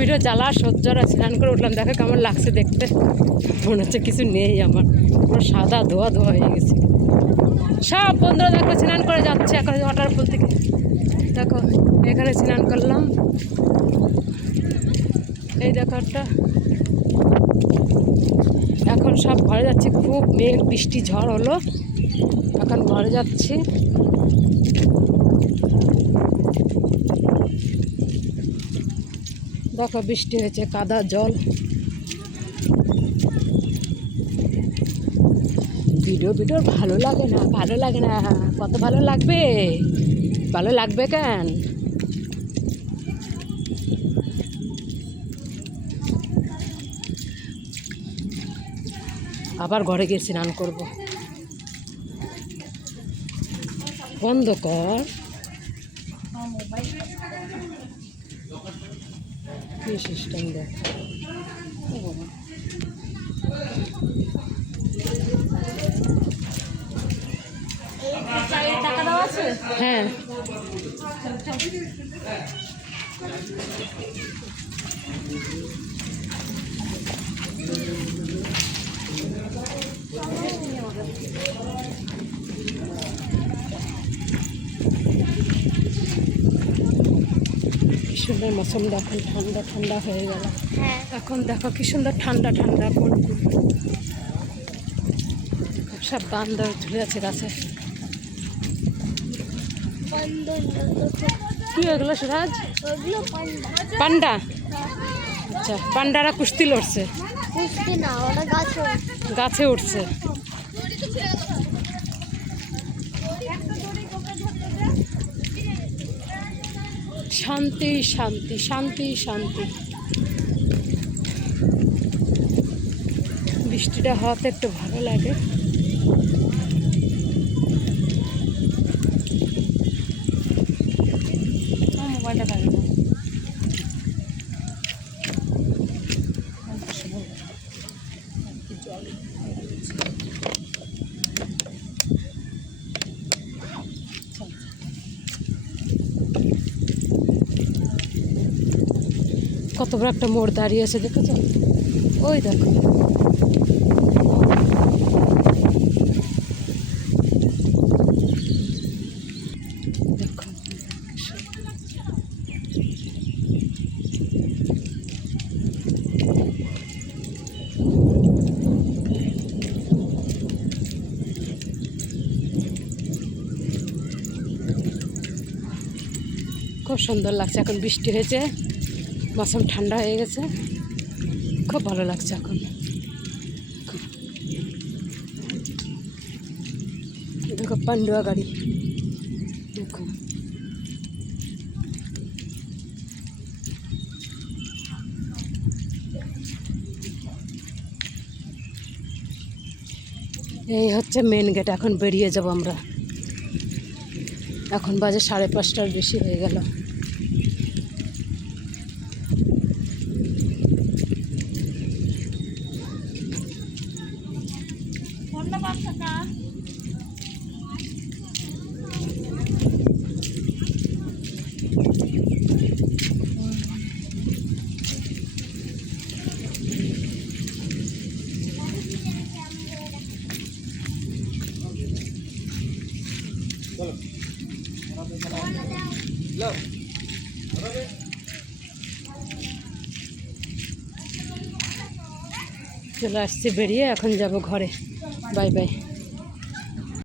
Video জ্বালা সহ্যরা স্নান করে উঠলাম, দেখো কেমন লাগছে দেখতে। মনে হচ্ছে কিছু নেই, আমার পুরো সাদা ধোয়া ধোয়া হয়ে গেছে। সব বন্ধুরা দেখো স্নান করে যাচ্ছে এখন ওয়াটারফল থেকে। দেখো এখানে স্নান করলাম, এই দেখো একটা। এখন সব ঘরে যাচ্ছি, খুব মেঘ বৃষ্টি ঝড় হলো, এখন ঘরে যাচ্ছি। দেখো বৃষ্টি হয়েছে, কাদা জল। ভিডিও ভালো লাগে না, ভালো লাগে না, কত ভালো লাগবে, ভালো লাগবে কেন? আবার ঘরে গিয়ে স্নান করবো। বন্ধ কর, কি সিস্টেম দেখ। হ্যাঁ কি সুন্দর মৌসুমটা, এখন ঠান্ডা ঠান্ডা হয়ে গেল। এখন দেখো কি সুন্দর ঠান্ডা ঠান্ডা পড়বে। সব বান্দর ঝুলে আছে গাছে। কি এগুলো সুরাজ? পান্ডা? আচ্ছা, পান্ডারা কুস্তি লড়ছে, গাছে উঠছে। শান্তি শান্তি শান্তি শান্তি। বৃষ্টিটা হওয়াতে একটু ভালো লাগে। মোবাইলটা পাবে না। কত বড় একটা মোড় দাঁড়িয়ে আছে দেখেছো? ওই দেখো, দেখো খুব সুন্দর লাগছে। এখন বৃষ্টি হয়েছে, মৌসুম ঠান্ডা হয়ে গেছে, খুব ভালো লাগছে এখন। দেখো পান্ডুয়া গাড়ি, দেখো এই হচ্ছে মেন গেট। এখন বেরিয়ে যাব আমরা। এখন বাজে 5:30টার বেশি হয়ে গেল। চলে আসছি বেরিয়ে, এখন যাব ঘরে। Bye bye.